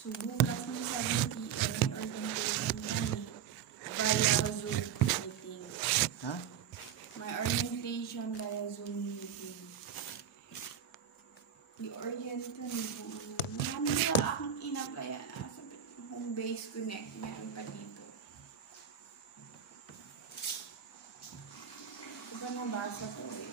So, bukas ng 7 p.m. orientation kami via Zoom meeting. Ha? May orientation via Zoom meeting. I-orient ko nito. Marami na akong in-applyan. Sabi ko, home base connect. Meron pa dito. Diba nabasa ko eh.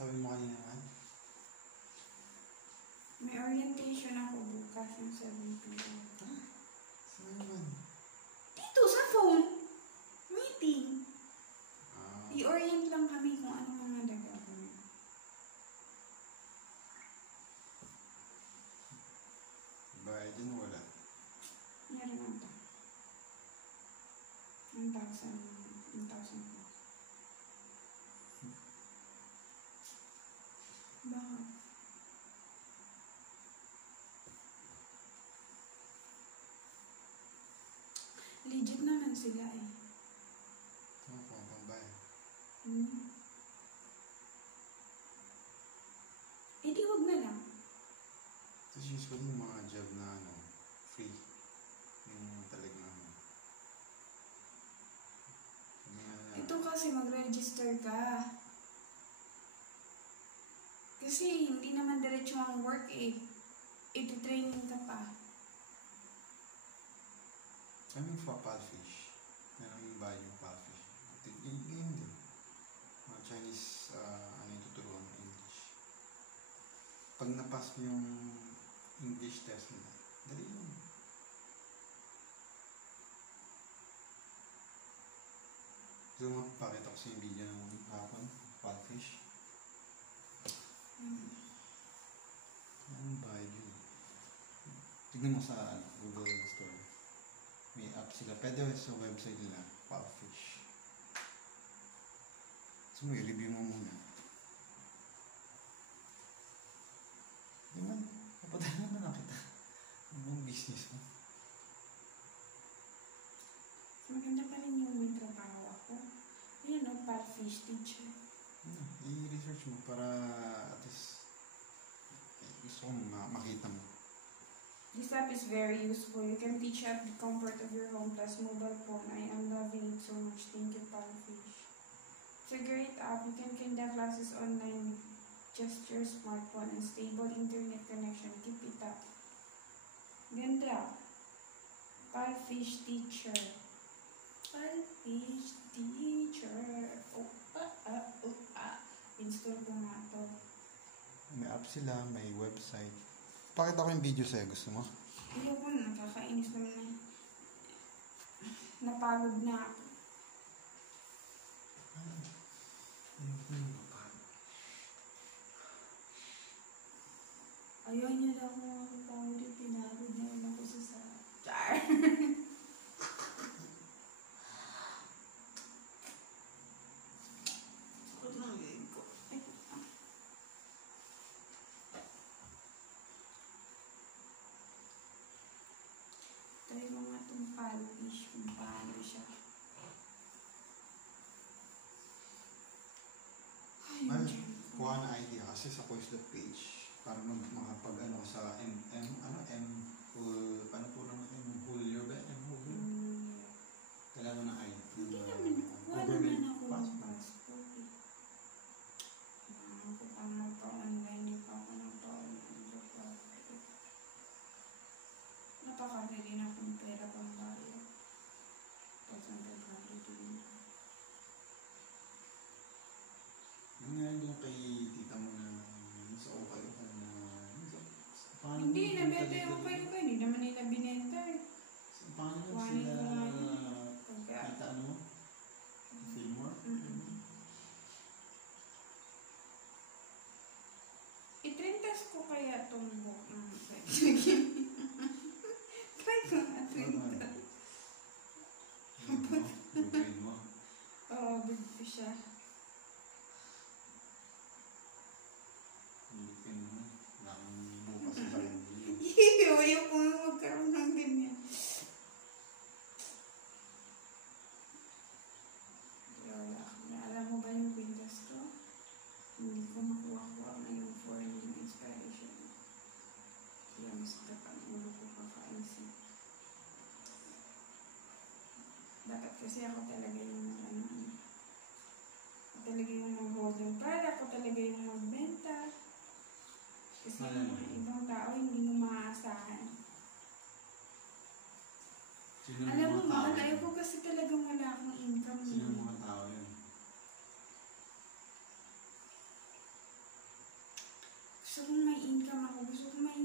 Sabi mo kanina naman? May orientation ako bukas ng 7 p.m. Saan naman? Dito sa phone. Meeting. I-orient lang kami kung ano mga gagawin. Bayad din wala. Meron lang ito. 1,000 plus. Bakit? Legit naman sila eh. Ano po ang pambayad? Eh di wag na lang. Tapos usually yung mga job na ano, free. Yung talagang Ito kasi mag-register ka. Kasi hindi naman diretso ang work eh. Ito-training ka pa. ano yung palfish? Meron yung bayad yung palfish. Yun din. Mga Chinese, ano yung tuturuan ng English. Pag napas mo yung English test nila, dali yun. So, mapapakita ko sa yung video ng hapon, palfish. Anong bayad yun? Tignan mo sa Google Store. May app sila. Pwede sa website nila, Palfish. So, may review mo muna. Di man, napadala naman na kita. Anong business mo? Maganda pa rin yung may trabaho ako. Ayan o, Palfish teacher. I-research mo para at least gusto ko makita mo. This app is very useful. You can teach at the comfort of your home plus mobile phone. I am loving it so much. Thank you, Palfish. It's a great app. You can conduct classes online with just your smartphone and stable internet connection. Keep it up. Ganda. Palfish teacher. Palfish teacher. Install ko nga ito. May app sila, may website. Pakita ko yung video sa'yo. Gusto mo? Ayoko na. Nakakainis naman na. Napagod na ako. Ayaw niya daw kung makapagod yung pinagod niya yun ako sa char. Sakot na ang gawin ko. Try mo nga itong Palfish kung paano siya. Well, kuha na idea kasi sa Quizlet page para makapag-ano sa paano po naman Julio ba? Kailangan na ID. Hindi naman, kuha naman ako ng passport eh. Kailangan ko pang magpa-online, hindi pa ako nagpa-online sa passport. Napakakili na akong pera pang bayad. Tapos ang pagkakili na. Nangyari yung kay tita mo na sa okay na Hindi, nabenta yung kayo. Hindi naman nila binenta eh. Paano Kuhanin sila ko nga yun. Itatest ko kaya itong book ng sige. Try ko nga printer. Bigay mo. Oo, big ko siya. Bigay mo. Wala kang bukas sa barangay. Ayoko nga magkaroon ng ganyan. Alam mo ba yung Windows ko? Hindi ko makuha-kuha ngayon for new inspiration. Kaya mas kapag ulo ko kakaisip. Dapat kasi ako talaga yung ako talaga yung mag-hold ng product, ako talaga yung magbenta. Kasi yung mga ibang tao hindi mo maaasahan. Alam mo, mahal, ayaw ko kasi talagang wala akong income. Sino yung mga tao yun? Gusto kong may income ako. Gusto kong may...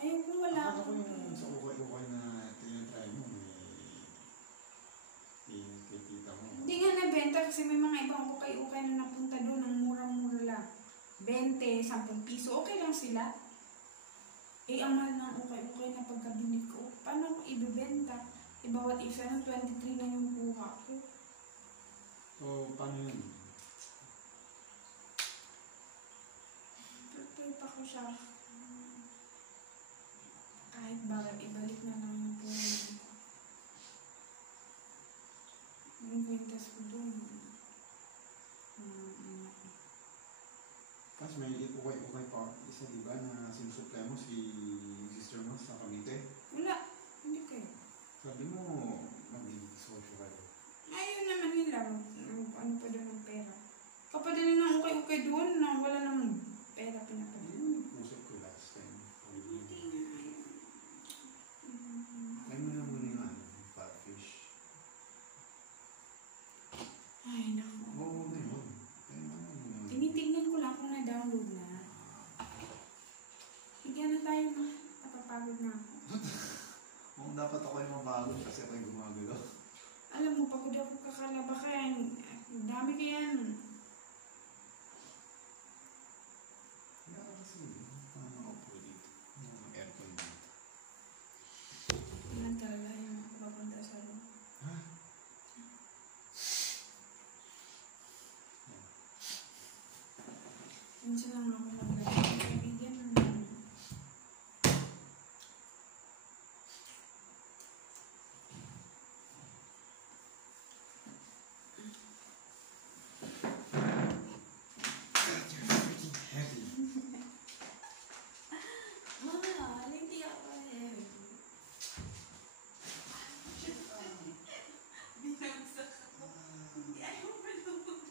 Ayaw kong wala akala akong... ko yung sa ukay-ukay na tinatry mo, kay tita mo. Hindi nga nabenta kasi may mga ibang ukay-ukay na napunta doon ng murang-mura lang. 20, 10 piso, okay lang sila. Eh, ang mahal ng ukay-ukay na pagkabili ko, paano ko ibibenta? Bawat isa ng 23 na yung kuha ko. So, paano yun? Prepare pa ko siya. Kahit bakit, ibalik na lang yung puhunan ko. Yung kwintas ko doon. Kasi may ukay-ukay pa isa, diba, na sinusupply mo si sister mo sa Cavite? Wala. Hindi kayo. Sabi mo, mag-social kayo. Ayaw naman nila. Ano pa doon ng pera. Kapadala ng ukay-ukay doon na wala ng pera pinapadala. Usap ko last time. Hindi nga. Ay mo na muna yung catfish. Ay, naku. Oo, na yun. Ay mo na muna. Tinitignan ko lang kung na-download na. Hindi na tayo na. Napapagod na ako. Oo, dapat ako yung mabagod kasi ako yung gumagalo. Alam mo, pagod ako kakalaba kaya. Dami kaya nun. Kaya kasi, paano ako po dito? Yung aircon dito. Ilan talaga yung papunta sa room. Ha? Minsan lang ako maglagay. Kaibigan mo. Heavy. Mahal, hindi ako heavy. Binagsak ako. Hindi ayaw malumugan.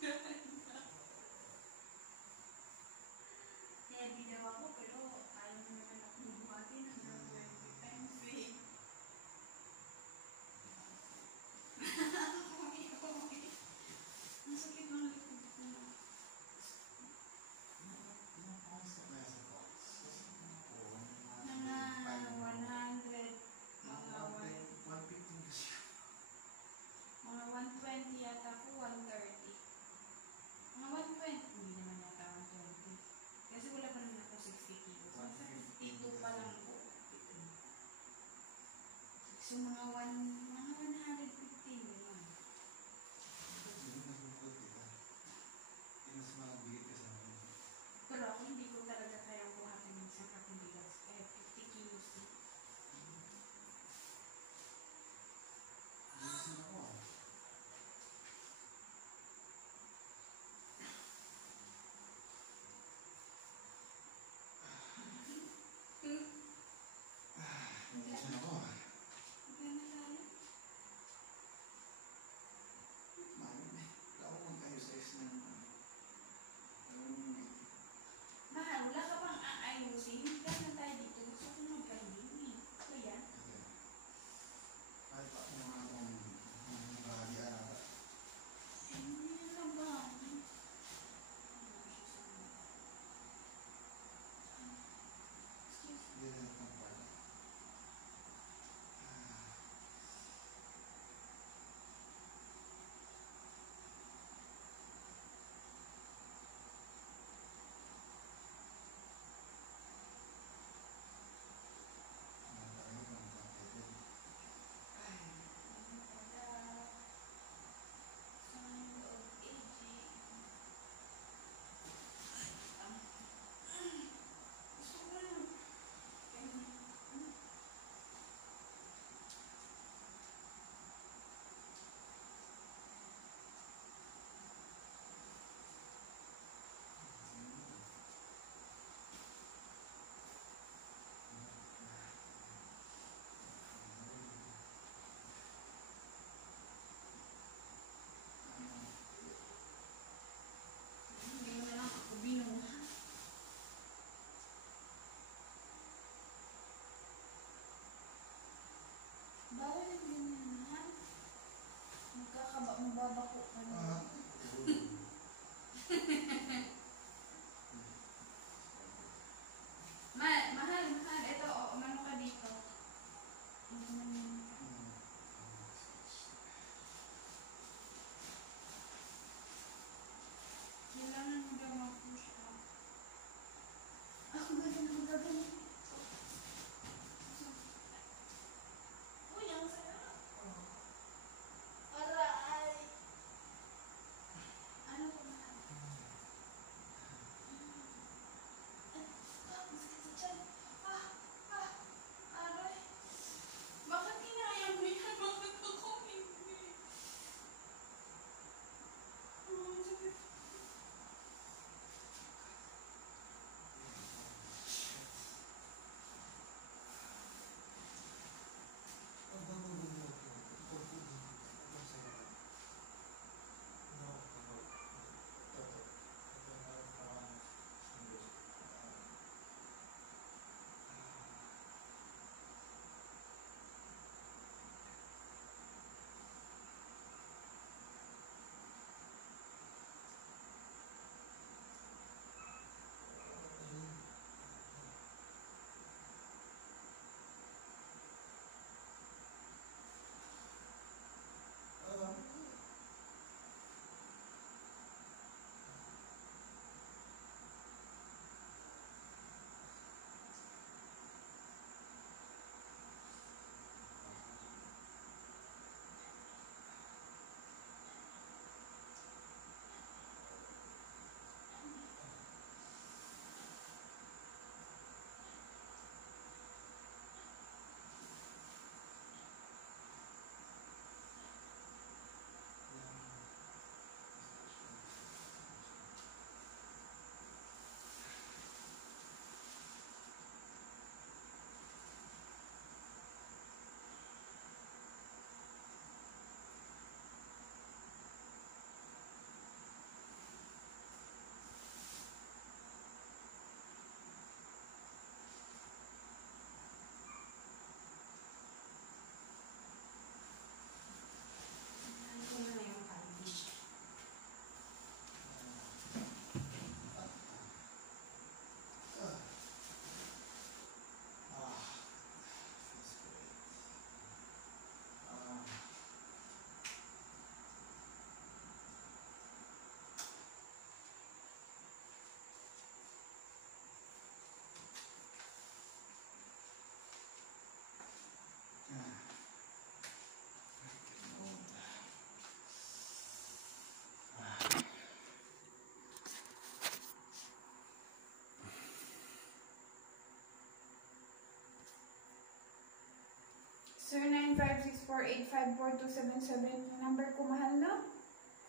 0956485427 Yung number ko, mahal, no?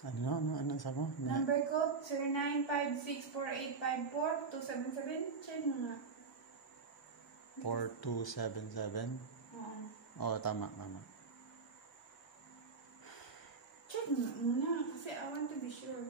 Ano sabi mo? Number ko, 0956485427 Check mo nga. 4277? Oo, tama. Check mo muna kasi I want to be sure.